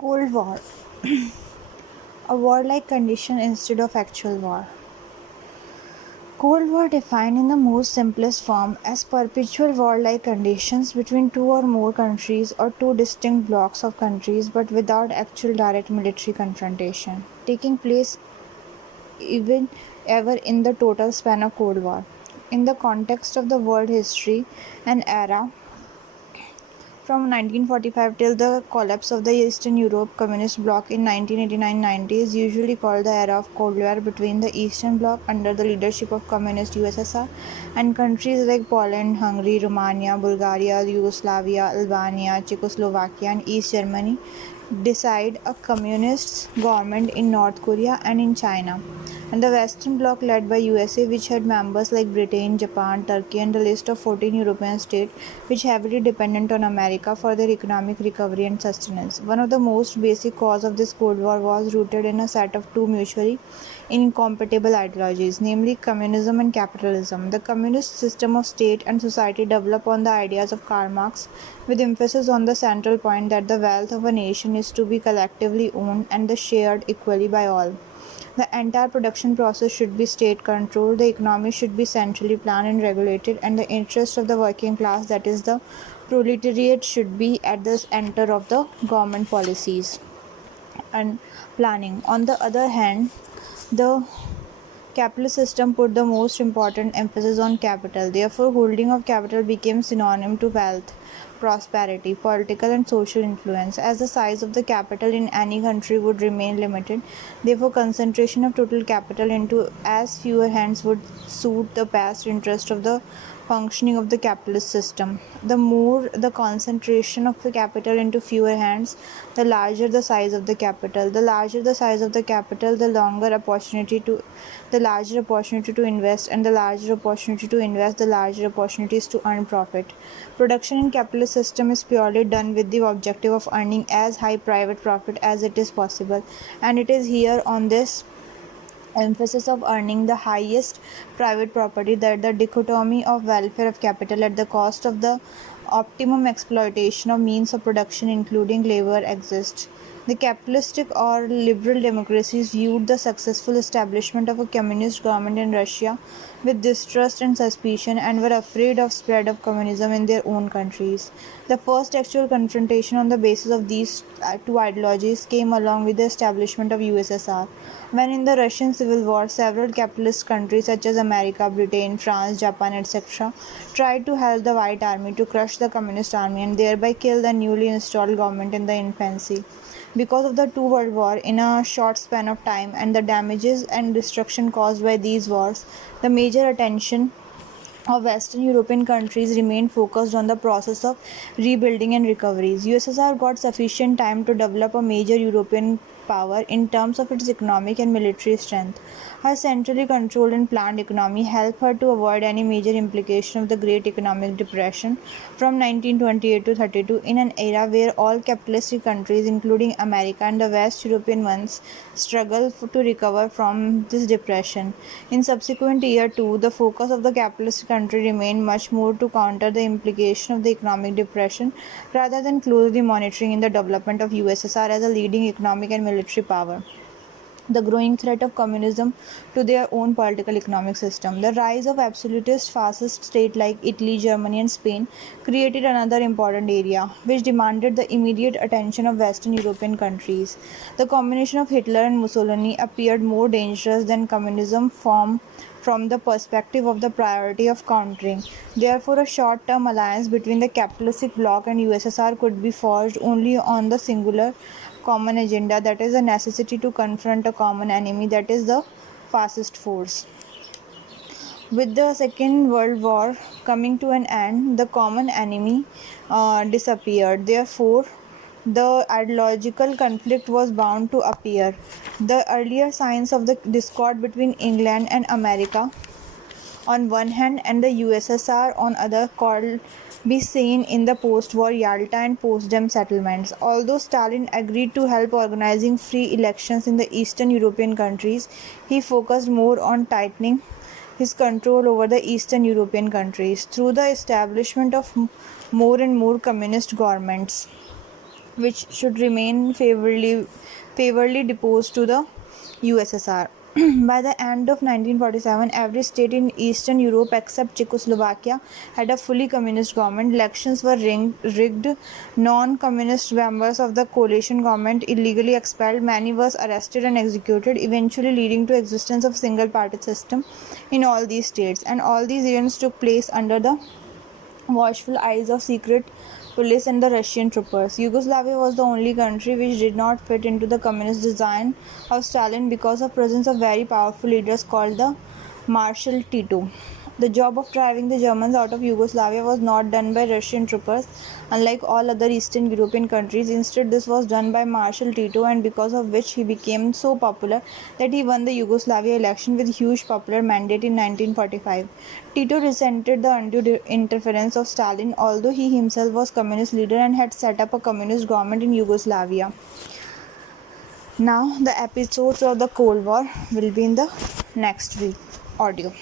Cold War, a warlike condition instead of actual war. Cold War defined in the most simplest form as perpetual warlike conditions between two or more countries or two distinct blocks of countries but without actual direct military confrontation taking place even ever in the total span of Cold War. In the context of the world history, an era from 1945 till the collapse of the Eastern Europe Communist Bloc in 1989-90 is usually called the era of Cold War between the Eastern Bloc under the leadership of Communist USSR and countries like Poland, Hungary, Romania, Bulgaria, Yugoslavia, Albania, Czechoslovakia and East Germany decide a communist government in North Korea and in China, and the Western Bloc led by USA, which had members like Britain, Japan, Turkey, and a list of 14 European states which heavily dependent on America for their economic recovery and sustenance. One of the most basic causes of this Cold War was rooted in a set of two mutually incompatible ideologies, namely communism and capitalism. The communist system of state and society developed on the ideas of Karl Marx, with emphasis on the central point that the wealth of a nation is to be collectively owned and shared equally by all. The entire production process should be state controlled, the economy should be centrally planned and regulated, and the interests of the working class, that is, the proletariat, should be at the center of the government policies and planning. On the other hand, the capitalist system put the most important emphasis on capital. Therefore, holding of capital became synonym to wealth, prosperity, political and social influence. As the size of the capital in any country would remain limited, therefore concentration of total capital into as fewer hands would suit the best interest of the functioning of the capitalist system. The more the concentration of the capital into fewer hands, the larger the size of the capital. The larger the size of the capital, the larger opportunity to invest, and the larger opportunity to invest, the larger opportunities to earn profit. Production in capitalist system is purely done with the objective of earning as high private profit as it is possible, and it is here on this emphasis of earning the highest private property that the dichotomy of welfare of capital at the cost of the optimum exploitation of means of production including labor exists. The capitalistic or liberal democracies viewed the successful establishment of a communist government in Russia with distrust and suspicion and were afraid of spread of communism in their own countries. The first actual confrontation on the basis of these two ideologies came along with the establishment of USSR, when in the Russian Civil War several capitalist countries such as America, Britain, France, Japan, etc. tried to help the White Army to crush the Communist Army and thereby kill the newly installed government in the infancy. Because of the two world wars in a short span of time and the damages and destruction caused by these wars, the major attention of Western European countries remained focused on the process of rebuilding and recoveries. USSR got sufficient time to develop a major European power in terms of its economic and military strength. Her centrally controlled and planned economy helped her to avoid any major implication of the Great Economic Depression from 1928 to 32, in an era where all capitalist countries, including America and the West European ones, struggled to recover from this depression. In subsequent year too, the focus of the capitalist country remained much more to counter the implication of the economic depression rather than closely monitoring in the development of USSR as a leading economic and military power. The growing threat of communism to their own political economic system. The rise of absolutist fascist states like Italy, Germany, and Spain created another important area, which demanded the immediate attention of Western European countries. The combination of Hitler and Mussolini appeared more dangerous than communism from the perspective of the priority of countering. Therefore, a short-term alliance between the capitalistic bloc and USSR could be forged only on the singular common agenda, that is the necessity to confront a common enemy, that is the fascist force. With the Second World War coming to an end, the common enemy disappeared. Therefore, the ideological conflict was bound to appear. The earlier signs of the discord between England and America on one hand and the USSR on other could be seen in the post-war Yalta and Potsdam settlements. Although Stalin agreed to help organizing free elections in the Eastern European countries, he focused more on tightening his control over the Eastern European countries through the establishment of more and more communist governments. which should remain favorably deposed to the USSR. By the end of 1947, every state in Eastern Europe except Czechoslovakia had a fully communist government. Elections were rigged. Non-communist members of the coalition government illegally expelled. Many were arrested and executed, eventually leading to existence of single-party system in all these states. And all these events took place under the watchful eyes of secret police and the Russian troopers. Yugoslavia was the only country which did not fit into the communist design of Stalin because of presence of very powerful leaders called the Marshal Tito. The job of driving the Germans out of Yugoslavia was not done by Russian troopers, unlike all other Eastern European countries. Instead, this was done by Marshal Tito, and because of which he became so popular that he won the Yugoslavia election with huge popular mandate in 1945. Tito resented the undue interference of Stalin, although he himself was communist leader and had set up a communist government in Yugoslavia. Now, the episodes of the Cold War will be in the next week audio.